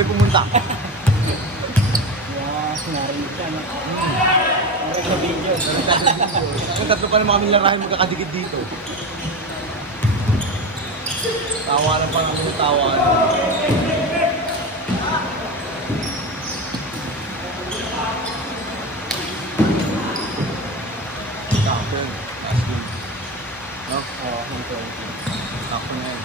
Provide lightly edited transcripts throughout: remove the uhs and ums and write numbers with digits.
tuloy pumunta. Narinig siya, no? Sa video. Kung tatlo pa naman kami larahin magkakadikit dito. Tawanan pa naman sa tawanan. Tapos, last week. No? Oo, ito. Tapos na yun.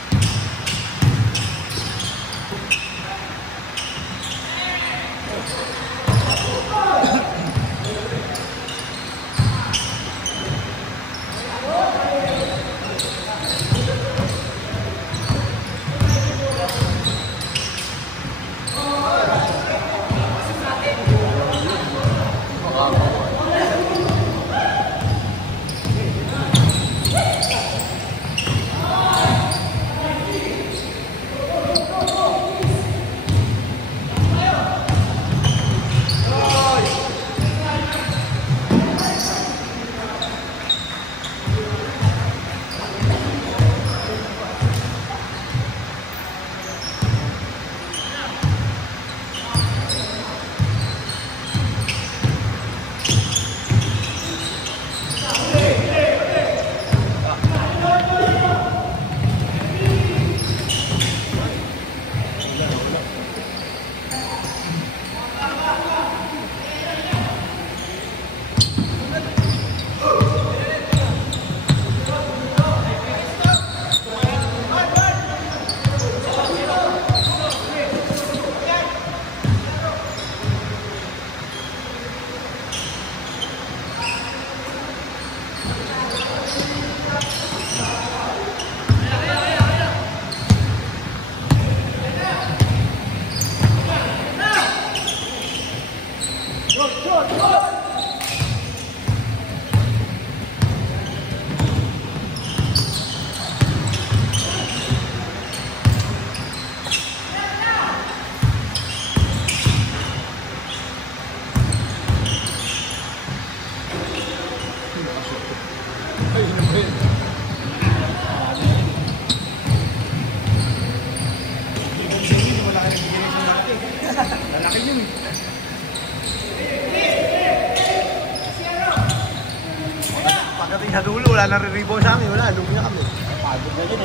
Pagdating sa dulo, wala nang re-rebound sa amin, wala, lumi na kami. Pagod na dyan,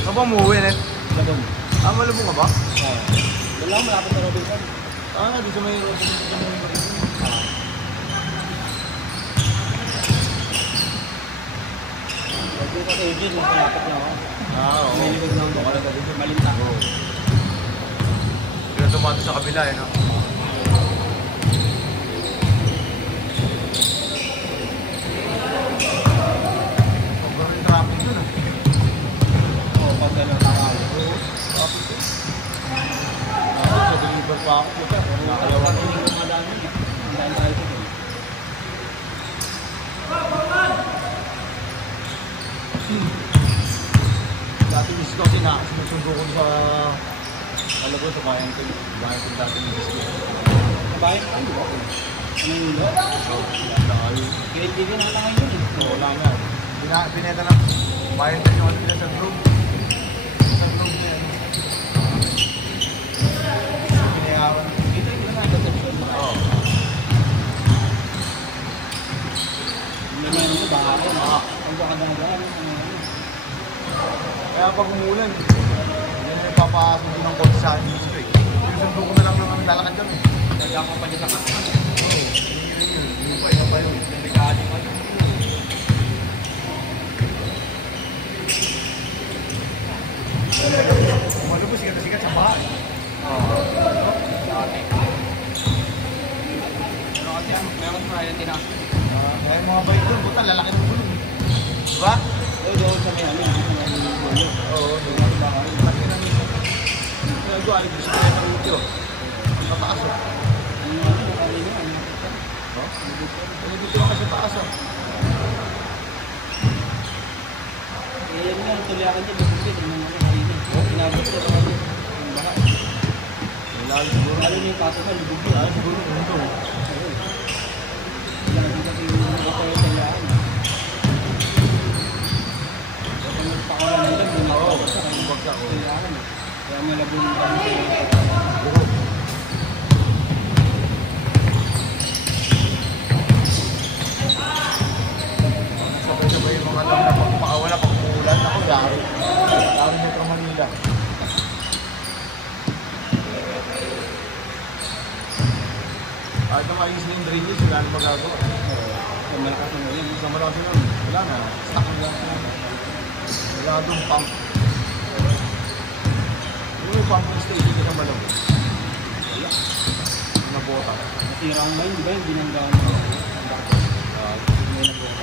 Ano ba umuwi, Net? Malabong. Ah, malabong ka ba? Oo. Doon lang, malapit na Robinson. Ah, di sa may Robinson. Doon ka kay Jim, mas malapit na ako. Ah, oo. May likod na ako. Malinta. Kaya tumato sa kabila, eh, no? Sobrang traffic dun, ah. Oo, pag gano'n takal. Oo, traffic dun. Sa deliver pa ako, puta. Nakalawa ko. Madami. Ang dami tayo dito. Dati miss ko kasi sinusundo ko sa alam ko sa bayan ko. Bayan ko dati ng miss ko. Bayan ka, di ba? Ano yung ulo? Dahil Grade-grade na tayo yun eh. so, wala nga. Pineta na bayan ko yung ano nila sa group. Sa group na yan. Pinayawan. Dito yung nasa-reception mo. Oo. Hindi na yung bahay. Ang baka na-gaan. Kaya pag umulan, hindi na papasundo ng kotse sa akin miss ko eh. Sinusundo ko na lang ng lalakad kami. Nagdaan ko pa dyan sa kasama. Oo. Yun pa yun. Delikado pa yun. Malubos, sikat-sikat sa bahay. Dati. Pero kasi meron pa yung tinasok. Kaya yung mga bike doon, buta, lalaki ng gulong. Diba? Doon sa may amin. Oo, doon. Laki ng kaya doon, alig gusto ko yung rutyo. Mataas o. Alig gusto ko kasi taas o. Eh, yun nga, tuliakan dyan, bukit, yung mga kanina. Pinabot ko sa kanya. Yung baka. Lalo siguro. Lalo na yung patokan, yung bukit. Lalo siguro mundo. Ayun. Lalo kasi yung mga kaya tuliakan. Kapag nagpakawalan nila, binabot sa kanya. Bagsak ko. Tuliakan. Kaya may labong kami. Sabay-sabay yung mga lang na pagpakawala, pagpulan. Ako, yari. Yari Metro Manila. Kahit na maayos na yung drainage, wala na magagawa. Kaya malakas ng ulan. Sa malakas na, wala na. Stuck na lang. Wala doon pump. Yung pump ng station, hindi ka malam. Wala. Nabota. Nasira ang line, di ba? Yung binanggaan mo. May nabota.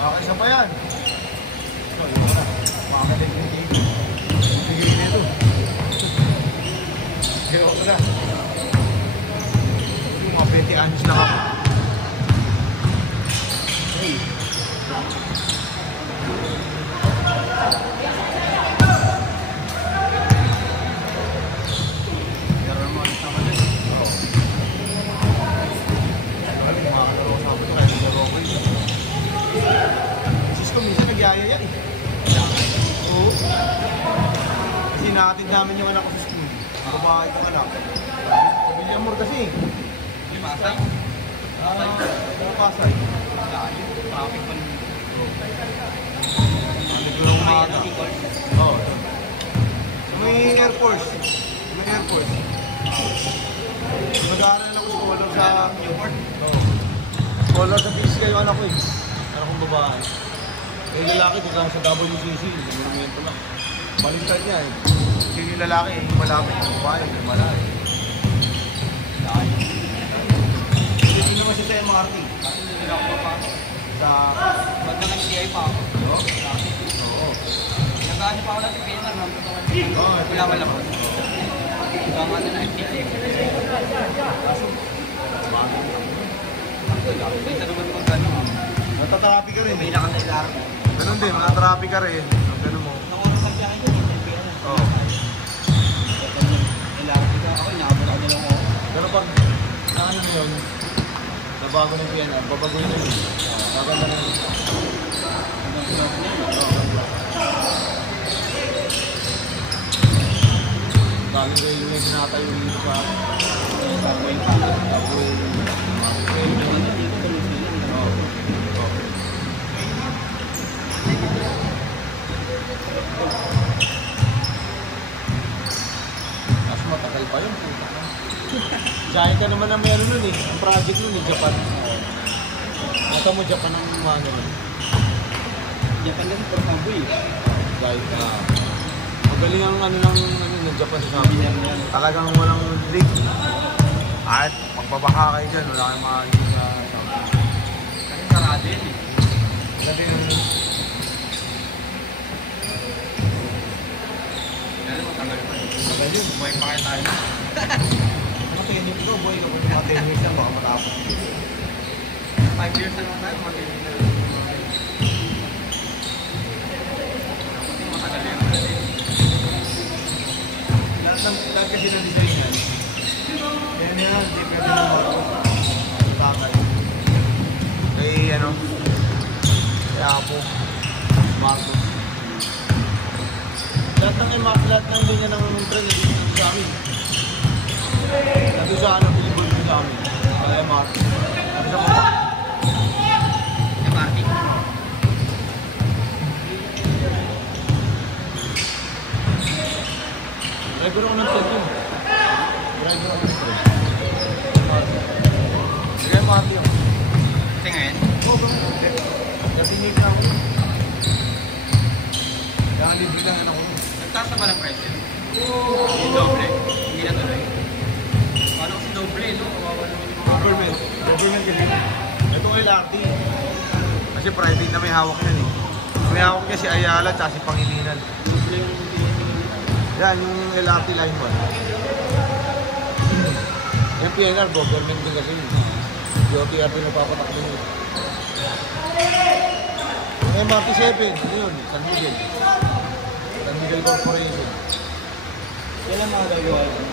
Okay, isa pa yan. So, yun na. Makakalig yung game. Sige nito. Kaya ako na. Mga 20 anos lang ako. Hey. Pero naman ulit naman din. Oo. Makakalaro sa amin. Kaya nilaro ko yun. Sis ko minsan nagyaya yan eh. Oo. Kasi natin namin yung anak ko sa school. Babae yung anak. Sabi niya amor kasi. Yung Pasay? Pasay. Layo. Traffic pa naman. Ano ko yung Kaya mga Nicole? Oo. May Air Force. May Air Force. Nag-aaral ako scholar sa Newport? Oo. Scholar sa physical yung anak ko eh. Anak kong babae. Yung lalaki, kasama sa WCC. Monumento lang. Baliktad niya eh. Kasi yung lalaki, yung malapit. Yung babae, yung malayo. Layo. Hindi naman siya sa MRT. Kasi hindi ako papasok. Sa... Ba't na nag-CI pa ako? Oo. Traffic. Oo. Nag-ano pa ako natin, kaya na naman ito. Oo. Wala ka lang. Tama na na, FTI. Kaso, minsan naman kung gano'n. Natatrapi ka rin. May nakatailaro. Ganun din, natatrapi ka rin. Ang ganun mo. Nakuha sa biyahe yun, hindi pera. Oo. Ilaro ko ako, inaabot ako nilang ako. Pero pag ano na yun, nabago ng piano, babagoy na yun. Maganda na yun. Hanggang pinag na yun. Galing kayo yung sinatayo dito sa Subway pa. Subway. Ano, dito tuloy sila. Mas matagal pa yun. Tsaka ka naman ang meron nun eh. Ang project nun eh, Japan. Nasa mo Japan ang ano nun. Japan kasi for Subway. Dahil magaling ang ano ng Japan sa sabi. Talagang walang leak. At magbabaka kayo dyan, wala kayong makakita sa sabi. Kasi sarado yun eh. Sabi nung Kaya matagal pa. Magaling yun. Buhay pa kaya tayo. Mga 10 years ko, boy. Kapag mga 10 years lang, baka matapos. 5 years na lang tayo, magaling na. Kasi matagal yan. Lahat kasi ng design yan, na yan, hindi pwede na Marcos. Takay. Kay ano, kay Apo, Marcos. Lahat ng linya ng tren, hindi dito sa amin. Nandito sa ano, Pilibol dito sa amin. Kaya Marcos. Sabi sa mga. MRT. Driver ako ng tren yun. Driver ako ng tren. Kaya Marcos yun. Kasi ngayon, Natinig na ako. Kaya libre lang yan ako. nagtaas na ba ng presyo? Yung doble, hindi na tuloy. Paano kasi doble, no? Kawawa naman yung mga Government. Government kasi. Ito kay LRT. Kasi private na may hawak yan eh. May hawak niya si Ayala at si Pangilinan. doble yung Yan, yung LRT line 1. Yung PNR, government din kasi yun. DOTR din napapatakbo yun. Yung MRT7, ano yun? San Miguel. San Miguel Corporation. Kailan magagawa yung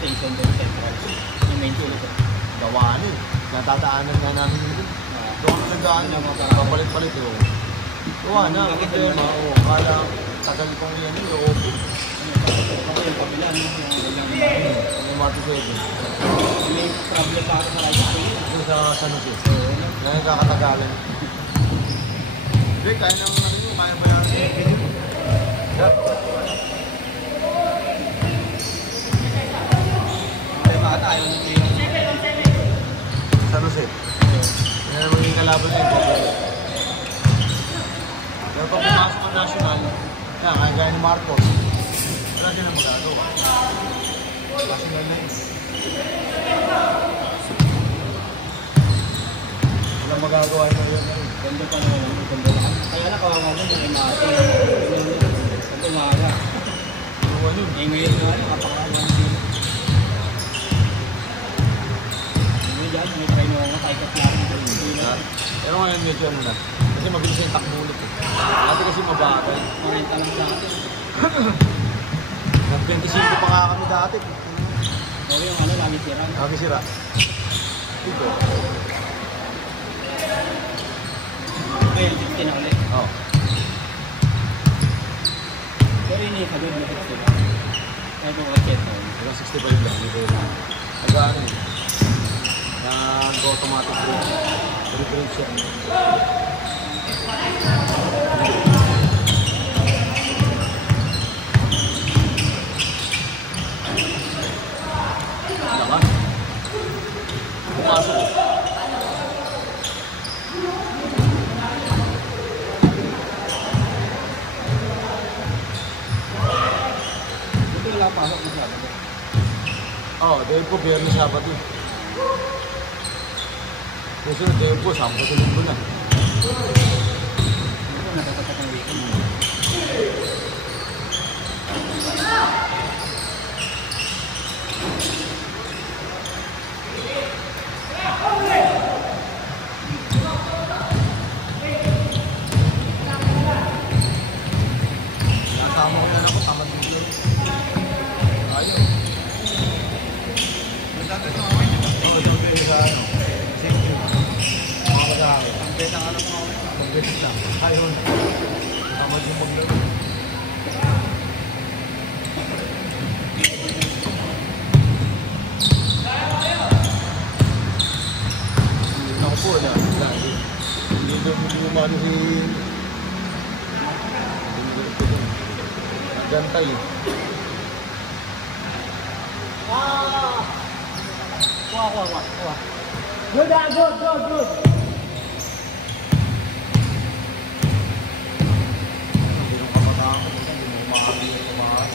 station doon central? Yung main tulog ko. Gawaan eh. Natataanan nga namin yun. Doon ka nagdaan niya, papalit-palit yun. Gawa na, problema. Kala tagal pang yan yun, loobo. Ako yung kabila, no? Yung MRT7. May problem pa ako sa right side. Ito sa San Jose. Yan yung kakatagalan. Hindi, kaya nang ano yun, kaya ba lang siya? Kaya baka tayo ng clear. San Jose. Yan ang magiging kalaban niya yung government. Pero pag pumasok ang national, yan, kaya ni Marcos, wala din ang magagawa. National na yun. Walang magagawa yun yun. Ganda pa naman yung ganda lang. Kaya na kawawa mo yung MRT. Pag umaga. Ano yun? Eh ngayon nga, nakapakawa ng dito. Ngayon dyan, may try mo nga tayo kaklaro ng dito. Pero ngayon medyo ano na. Kasi mabilis yung takbo ulit eh. Dati kasi mabagal. 40 lang sa atin. Nag-25 pa nga kami dati. O yung ano, lagi tira. Kami sira. Ito. Okay, 60 na ulit. Oo. Pero yun yung kagod na 60 na. Kaya kung racket mo. Hanggang 65 lang. Dito yun. Nag-ano eh. Nag-automatic brake. Brake siya. Naman. Pumasok. Ito wala pasok na siya. Oo, dahil po, biyernes Sabado. Susunod, dahil po, Sabado sa linggo na. Ito natapatak ng weekend. Nasama ko na ako, tamad video. Ayaw. Oo, sabi sa ano. Same thing. Mga kasama. Ang beta nga lang ako. Pag-beses lang. Ayaw. Tamad yung maglaro. Ako po, dahil hindi ko umano si Gantay. Kuha. Good. Hindi yung kabataan ko, hindi mo makakabili yung kumakas.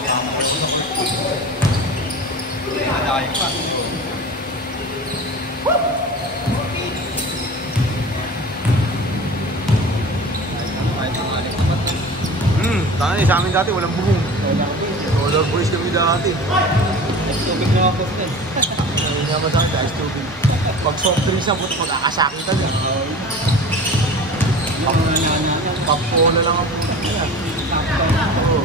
Kasama ko siya ako. Madayang pa. Tangan sa amin dati, walang bubong. Wala. Roller boys kami dati. Tubig na ako din. Hindi naman sa akin, ice tubig. Pag soft drinks na, puto pag-akasakit ka dyan. Yung mga nanyanan. Pag-pola lang ang puto niya. Oo.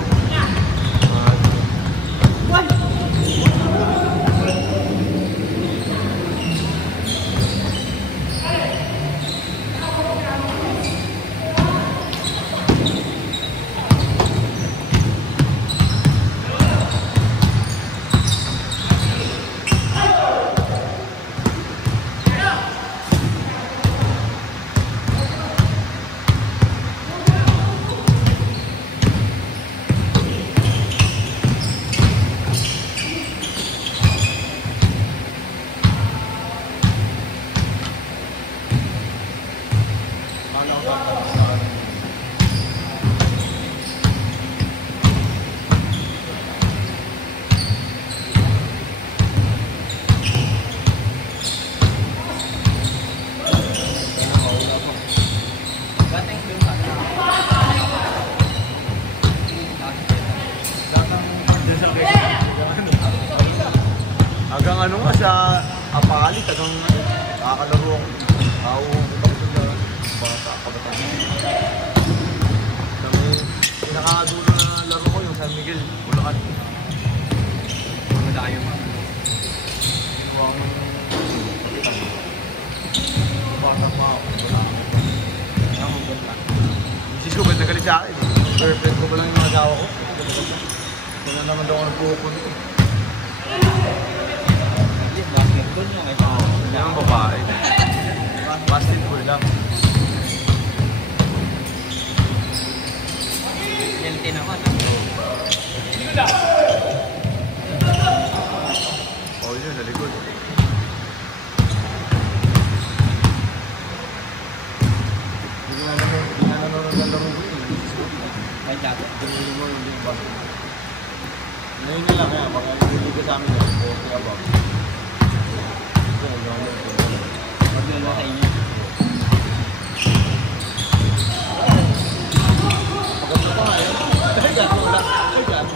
Hanggang ano nga sa apalit, hanggang nakakalaro ako. Nakauhong ko tapos na bata, pagkatapos. Pinakadulo na laro ko yung San Miguel, Bulacan. Malayo pa. Kinuha ko yung bata pa ako. Misis ko, ba't nagalit sa akin? Girlfriend ko pa lang yung asawa ko. Wala naman daw ako nagpupo nito. Basketball niya kahit ako. Hindi ang babae. Basketball lang. Healthy naman. Oh, yun, sa likod. Hindi na nanonood ng laro ko yun. Kahit dati. Tingin mo yung big basketball. Ngayon na lang kaya, baka hindi ka sa amin yun. Okay, abang. Ito, Pag nila sa inyo. pagkatapos ko nga yun. Ay, gato lang. Ay, gato.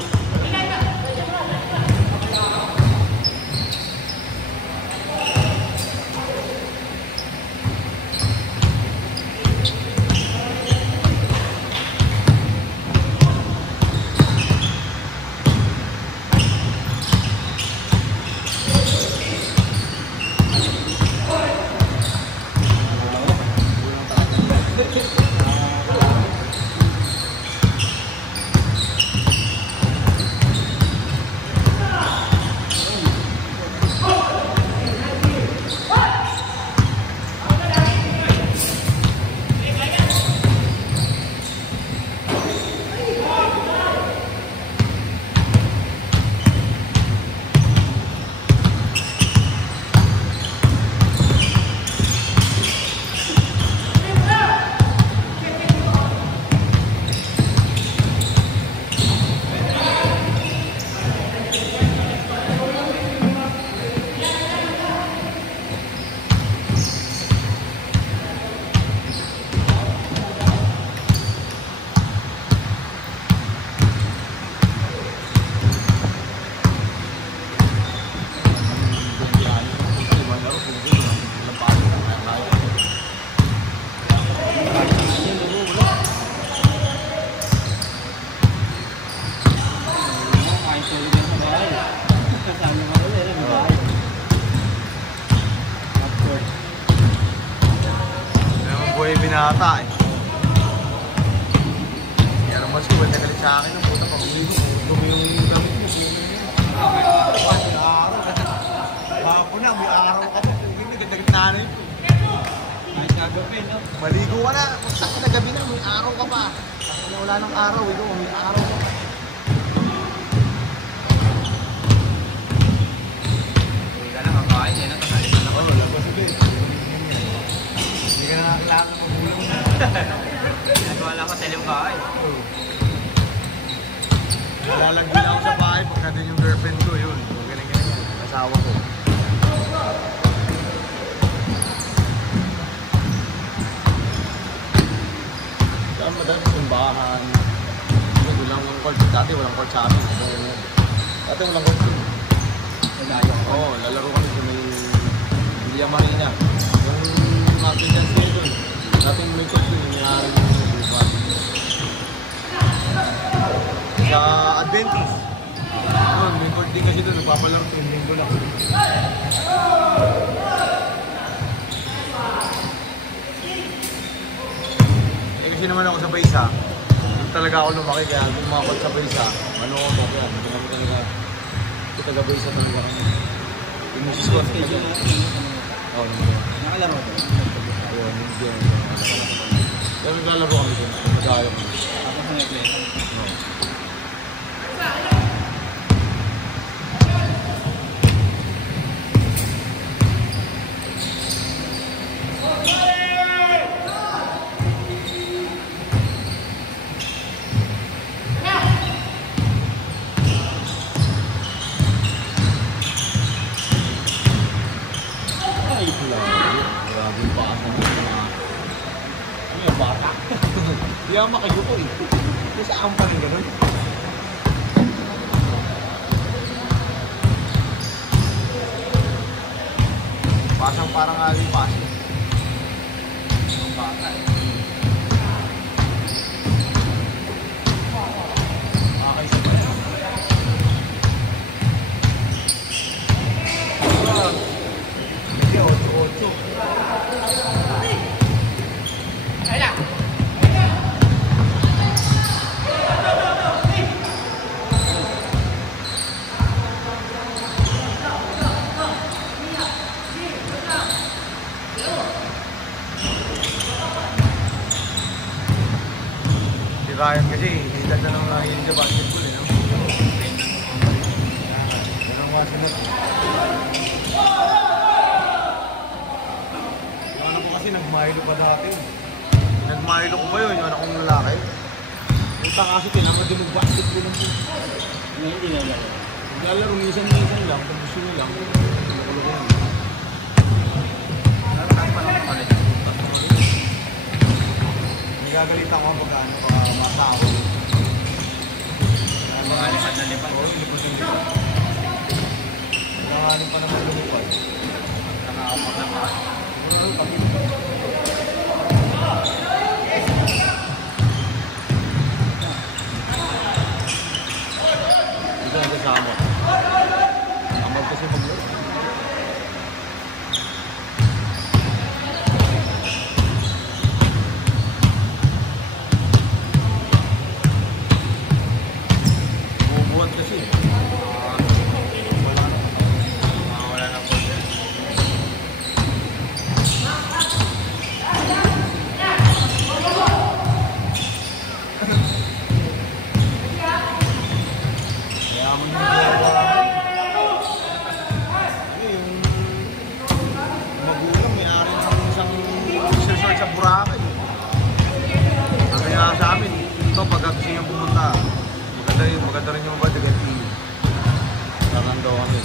Buhay binata eh. Kaya naman si Juan nagalit sa akin ng puta pag-uwi mo. Dumi yung gamit mo. Bago na, may araw ka pa. Nagdagat na ano yun. Kahit kagabi, no? Maligo ka na. Pusta ka na gabi na, may araw ka pa. Wala ng araw, ito, may araw ka pa. Hindi ka lang kakain eh, no? Takalit na naman. Wala pa sabi. Hindi ka na nakakailangan magulang na. Wala ka tayong kain. Lalagyan ako sa bahay pagka din yung girlfriend ko, yun. Kung ganyan-ganyan yan, asawa ko. Saan madami simbahan. Walang court. Dati walang court sa amin. Dati walang court. Malayo. Oo, lalaro kami sa may Villa Marina. Yung African State doon. Dati may court doon. Yung nangyari yung buwan. Sa Adventist. Doon, may court din kasi doon. Nagpapalaro yung linggo lang. Eh kasi naman ako sa Baysa. Doon talaga ako lumaki kaya kung mga court sa Baysa. Ano ako ba kaya? Hindi naman talaga. Ito taga Baysa talaga kami. Yung misis ko. Oo, naman. Nakalaro ko. Ayun, hindi yan. Kaya naglalaro kami doon. Nag-aayaw kami. Tapos na nag-play. Oo. Hindi ako makiguto eh. Kasi saan pa rin ganun? Pasang parang ali pasang. Ang bata eh. Makakaisa pa yan. Hindi, 8-8. Si Ryan kasi, hindi ganda ng nangyayin sa basketball eh, no? Yan ang masunod. Yung anak ko kasi nag-Milo pa dati. Nag-Milo ko ba yun, yung anak kong lalaki? Punta kasi tinangad din mag-basketball ng puso. Ngayon hindi na lang. Naglalaro minsan-minsan lang, kung gusto nyo lang. Nakulog yan. Saan pa lang pala yun? Nagagalitan ko pag ano, pag matao. Mga lipad na lipad. Oo, lipad yung lipad. Mga pa naman lumipad. Nakaapak na pa. Ano pag ito ang kasama. Amag kasi mag-work. Bubuhat kasi. Wala na po. Kaya mo yung magulang, may-ari ng isang resort sa Boracay. Sabi nga sa amin, ito pag gusto nyo pumunta, maganda rin yung Badagan TV. Sarang daw kami.